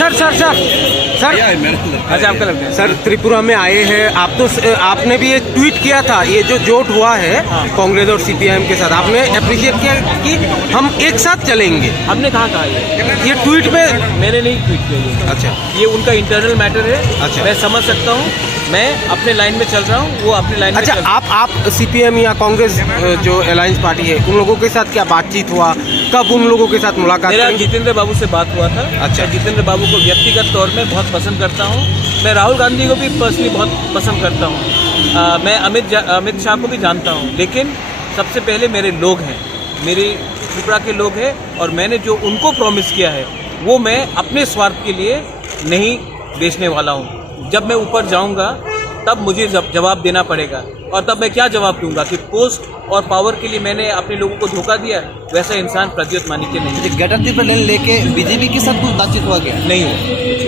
Sir sir sir sir अच्छा आपका लगता है सर त्रिपुरा में आए हैं आप, तो आपने भी ये ट्वीट किया था, ये जो जोट हुआ है कांग्रेस और सीपीआईएम के साथ, आपने अप्रिशिएट किया कि हम एक साथ चलेंगे। हमने कहाँ कहा ये ट्वीट में मैंने नहीं ट्वीट किया ये। अच्छा ये उनका इंटरनल मैटर है। अच्छा। मैं समझ सकता हूँ, मैं अपने लाइन में चल रहा हूँ, वो अपने लाइन अच्छा में चल आप सीपीएम या कांग्रेस जो अलायंस पार्टी है उन लोगों के साथ क्या बातचीत हुआ, कब उन लोगों के साथ मुलाकात मेरा करेंगे? जितेंद्र बाबू से बात हुआ था। अच्छा। मैं जितेंद्र बाबू को व्यक्तिगत तौर में बहुत पसंद करता हूँ। मैं राहुल गांधी को भी पर्सनली बहुत पसंद करता हूँ। मैं अमित शाह को भी जानता हूँ, लेकिन सबसे पहले मेरे लोग हैं, मेरी त्रिपुरा के लोग हैं, और मैंने जो उनको प्रॉमिस किया है वो मैं अपने स्वार्थ के लिए नहीं बेचने वाला हूँ। जब मैं ऊपर जाऊँगा तब मुझे जवाब देना पड़ेगा, और तब मैं क्या जवाब दूंगा कि पोस्ट और पावर के लिए मैंने अपने लोगों को धोखा दिया, वैसा इंसान प्रज्योत मानिक्य नहीं है। गठबंधन लेके बीजेपी के साथ कुछ बातचीत हुआ क्या? नहीं हुआ।